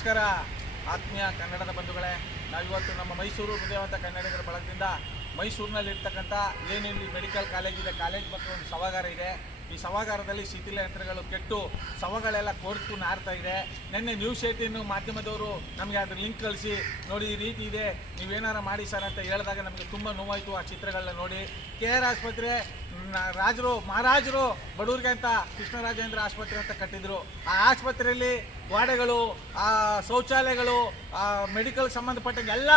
ನಮಸ್ಕಾರ. ಆತ್ಮೀಯ ಕನ್ನಡದ ಬಂಧುಗಳೇ, ನಾವಿವತ್ತು ನಮ್ಮ ಮೈಸೂರು ಹೃದಯವಂತ ಕನ್ನಡಿಗರ ಬಳಗದಿಂದ ಮೈಸೂರಿನಲ್ಲಿರ್ತಕ್ಕಂಥ ಏನೇನು ಮೆಡಿಕಲ್ ಕಾಲೇಜ್ ಇದೆ, ಕಾಲೇಜ್ ಮತ್ತು ಒಂದು ಸವಾಗಾರ ಇದೆ. ಈ ಸವಾಗಾರದಲ್ಲಿ ಶಿಥಿಲ ಯಂತ್ರಗಳು ಕೆಟ್ಟು ಸವಗಳೆಲ್ಲ ಕೊರ್ತು ನಾರ್ತಾ ಇದೆ. ನಿನ್ನೆ ನ್ಯೂಸ್ ಏಟಿನ ಮಾಧ್ಯಮದವರು ನಮಗೆ ಅದ್ರ ಲಿಂಕ್ ಕಳಿಸಿ, ನೋಡಿ ಈ ರೀತಿ ಇದೆ, ನೀವೇನಾರ ಮಾಡಿ ಸರ್ ಅಂತ ಹೇಳಿದಾಗ ನಮಗೆ ತುಂಬ ನೋವಾಯಿತು ಆ ಚಿತ್ರಗಳನ್ನ ನೋಡಿ. ಕೆ ಆರ್ ಆಸ್ಪತ್ರೆ ರಾಜರು, ಮಹಾರಾಜರು, ಬಡವ್ರಿಗೆ ಅಂತ ಕೃಷ್ಣರಾಜೇಂದ್ರ ಆಸ್ಪತ್ರೆ ಅಂತ ಕಟ್ಟಿದ್ರು. ಆ ಆಸ್ಪತ್ರೆಯಲ್ಲಿ ವಾಡೆಗಳು ಆ ಶೌಚಾಲಯಗಳು, ಆ ಮೆಡಿಕಲ್ ಸಂಬಂಧಪಟ್ಟ ಎಲ್ಲ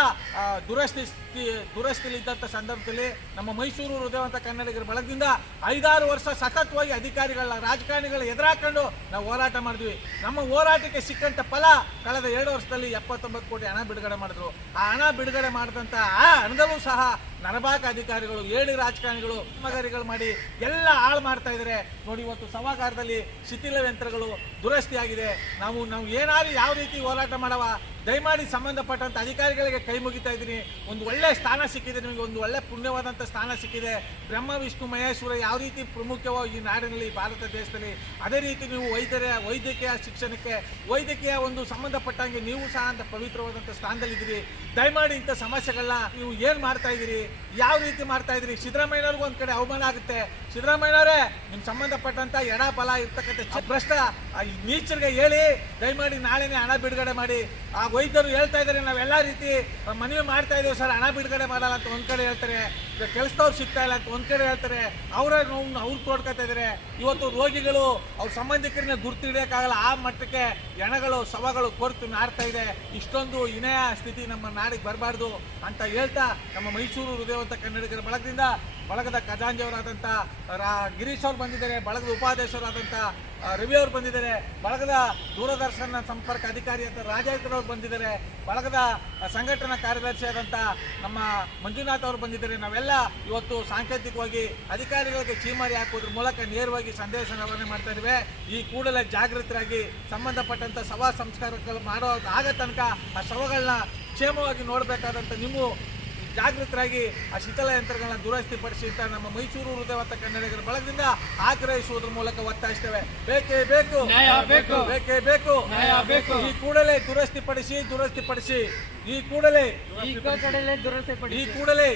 ದುರಸ್ತಿ ಸ್ಥಿ- ದುರಸ್ತಿಲಿದ್ದಂಥ ಸಂದರ್ಭದಲ್ಲಿ ನಮ್ಮ ಮೈಸೂರು ಹೃದಯವಂತ ಕನ್ನಡಿಗರ ಬಳಗದಿಂದ ಐದಾರು ವರ್ಷ ಸತತವಾಗಿ ಅಧಿಕಾರಿಗಳ ರಾಜಕಾರಣಿಗಳ ಎದುರಾಕೊಂಡು ನಾವು ಹೋರಾಟ ಮಾಡಿದ್ವಿ. ನಮ್ಮ ಹೋರಾಟಕ್ಕೆ ಸಿಕ್ಕಂತ ಫಲ ಕಳೆದ ಎರಡು ವರ್ಷದಲ್ಲಿ ಎಪ್ಪತ್ತೊಂಬತ್ತು ಕೋಟಿ ಹಣ ಬಿಡುಗಡೆ ಮಾಡಿದ್ರು. ಆ ಹಣ ಬಿಡುಗಡೆ ಮಾಡಿದಂಥ ಆ ಹಣದಲ್ಲೂ ಸಹ ನರಬಾಕ ಅಧಿಕಾರಿಗಳು, ಏಳು ರಾಜಕಾರಣಿಗಳು, ಮಗರಿಗಳು ಮಾಡಿ ಎಲ್ಲ ಹಾಳು ಮಾಡ್ತಾ ಇದ್ದಾರೆ. ನೋಡಿ, ಇವತ್ತು ಸಭಾಗಾರದಲ್ಲಿ ಶಿಥಿಲ ಯಂತ್ರಗಳು ದುರಸ್ತಿಯಾಗಿದೆ. ನಾವು ನಾವು ಏನಾದ್ರು ಯಾವ ರೀತಿ ಹೋರಾಟ ಮಾಡವ? ದಯಮಾಡಿ ಸಂಬಂಧಪಟ್ಟಂತ ಅಧಿಕಾರಿಗಳಿಗೆ ಕೈ ಮುಗಿತಾ ಇದ್ದೀನಿ. ಒಂದು ಒಳ್ಳೆ ಸ್ಥಾನ ಸಿಕ್ಕಿದೆ ನಿಮಗೆ, ಒಂದು ಒಳ್ಳೆ ಪುಣ್ಯವಾದಂಥ ಸ್ಥಾನ ಸಿಕ್ಕಿದೆ. ಬ್ರಹ್ಮ, ವಿಷ್ಣು, ಮಹೇಶ್ವರ ಯಾವ ರೀತಿ ಪ್ರಮುಖವೋ ಈ ನಾಡಿನಲ್ಲಿ ಭಾರತ ದೇಶದಲ್ಲಿ, ಅದೇ ರೀತಿ ನೀವು ವೈದ್ಯರ, ವೈದ್ಯಕೀಯ ಶಿಕ್ಷಣಕ್ಕೆ, ವೈದ್ಯಕೀಯ ಒಂದು ಸಂಬಂಧಪಟ್ಟಂಗೆ ನೀವು ಸಹ ಅಂತ ಪವಿತ್ರವಾದಂಥ ಸ್ಥಾನದಲ್ಲಿದ್ದೀರಿ ದಯಮಾಡಿ ಇಂಥ ಸಮಸ್ಯೆಗಳನ್ನ ನೀವು ಏನು ಮಾಡ್ತಾ ಇದ್ದೀರಿ? ಯಾವ ರೀತಿ ಮಾಡ್ತಾ ಇದ್ದೀರಿ? ಸಿದ್ದರಾಮಯ್ಯನವ್ರಿಗೂ ಒಂದು ಕಡೆ ಅವಮಾನ ಆಗುತ್ತೆ. ಸಿದ್ದರಾಮಯ್ಯನವರೇ ನಿಮ್ಮ ಸಂಬಂಧಪಟ್ಟಂತ ಎಡ ಬಲ ಇರ್ತಕ್ಕಂಥ ಭ್ರಷ್ಟ ನೀಚರಿಗೆ ಹೇಳಿ, ದಯಮಾಡಿ ನಾಳೆನೇ ಹಣ ಬಿಡುಗಡೆ ಮಾಡಿ. ಆ ವೈದ್ಯರು ಹೇಳ್ತಾ ಇದ್ದಾರೆ ನಾವೆಲ್ಲ ರೀತಿ ಮನವಿ ಮಾಡ್ತಾ ಇದ್ದೀವಿ ಸರ್, ಹಣ ಬಿಡುಗಡೆ ಮಾಡಲ್ಲ ಅಂತ ಒಂದ್ ಕಡೆ ಹೇಳ್ತಾರೆ ಕೆಲಸದವ್ರು ಸಿಗ್ತಾ ಇಲ್ಲ ಅಂತ ಒಂದ್ ಕಡೆ ಹೇಳ್ತಾರೆ, ಅವರೇ ನೋವು ಅವ್ರು ತೋಡ್ಕೊತಾ ಇದ್ದಾರೆ ಇವತ್ತು ರೋಗಿಗಳು ಅವ್ರ ಸಂಬಂಧಿಕರನ್ನ ಗುರ್ತು ಹಿಡಿಯೋಕ್ಕಾಗಲ್ಲ, ಆ ಮಟ್ಟಕ್ಕೆ ಹೆಣಗಳು ಶವಗಳು ಕೊರ್ತು ನಾರ್ತಾ ಇದೆ, ಇಷ್ಟೊಂದು ಇನೆಯ ಸ್ಥಿತಿ ನಮ್ಮ ನಾಡಿಗೆ ಬರಬಾರ್ದು ಅಂತ ಹೇಳ್ತಾ ನಮ್ಮ ಮೈಸೂರು ಹೃದಯವಂತ ಕನ್ನಡಿಗರ ಬಳಗದಿಂದ ಬಳಗದ ಖಜಾಂಜಿಯವರಾದಂಥ ರಾ, ಗಿರೀಶ್ ಅವ್ರು ಬಂದಿದ್ದಾರೆ, ಬಳಗದ ಉಪಾಧ್ಯಕ್ಷರಾದಂಥ ರವಿ ಅವರು ಬಂದಿದ್ದಾರೆ, ಬಳಗದ ದೂರದರ್ಶನ ಸಂಪರ್ಕ ಅಧಿಕಾರಿ ಅಂತ ರಾಜೇಂದ್ರ ಅವರು ಬಂದಿದ್ದಾರೆ, ಬಳಗದ ಸಂಘಟನಾ ಕಾರ್ಯದರ್ಶಿ ಆದಂಥ ನಮ್ಮ ಮಂಜುನಾಥ್ ಅವರು ಬಂದಿದ್ದಾರೆ. ನಾವೆಲ್ಲ ಇವತ್ತು ಸಾಂಕೇತಿಕವಾಗಿ ಅಧಿಕಾರಿಗಳಿಗೆ ಚೀಮಾರಿ ಹಾಕೋದ್ರ ಮೂಲಕ ನೇರವಾಗಿ ಸಂದೇಶ ರವಾನೆ ಮಾಡ್ತಾ ಇದ್ದೇವೆ. ಈ ಕೂಡಲೇ ಜಾಗೃತರಾಗಿ ಸಂಬಂಧಪಟ್ಟಂಥ ಸಭಾ ಸಂಸ್ಕಾರಗಳು ಮಾಡೋ ಆಗ ತನಕ ಆ ಶವಗಳನ್ನ ಕ್ಷೇಮವಾಗಿ ನೋಡಬೇಕಾದಂಥ ನೀವು ಜಾಗೃತರಾಗಿ ಆ ಶೀತಲ ಯಂತ್ರಗಳನ್ನ ದುರಸ್ತಿಪಡಿಸಿ ಅಂತ ನಮ್ಮ ಮೈಸೂರು ಹೃದಯವಂತ ಕನ್ನಡಿಗರ ಬಳಗದಿಂದ ಆಗ್ರಹಿಸುವುದರ ಮೂಲಕ ಒತ್ತಾಯಿಸ್ತೇವೆ ಬೇಕೇ ಬೇಕು ಬೇಕು. ಬೇಕೇ ಬೇಕು. ಈ ಕೂಡಲೇ ದುರಸ್ತಿಪಡಿಸಿ ದುರಸ್ತಿಪಡಿಸಿ ಈ ಕೂಡಲೇ ಈ ಕೂಡಲೇ ದುರಸ್ತಿ ಈ ಕೂಡಲೇ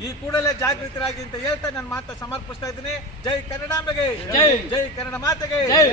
ಈ ಕೂಡಲೇ ಜಾಗೃತರಾಗಿ ಅಂತ ಹೇಳ್ತಾ ನನ್ನ ಮಾತ ಸಮರ್ಪಿಸ್ತಾ ಇದ್ದೀನಿ ಜೈ ಕನ್ನಡಾಂಬೆಗೆ ಜೈ. ಜೈ ಕನ್ನಡ ಮಾತೆಗೆ ಜೈ.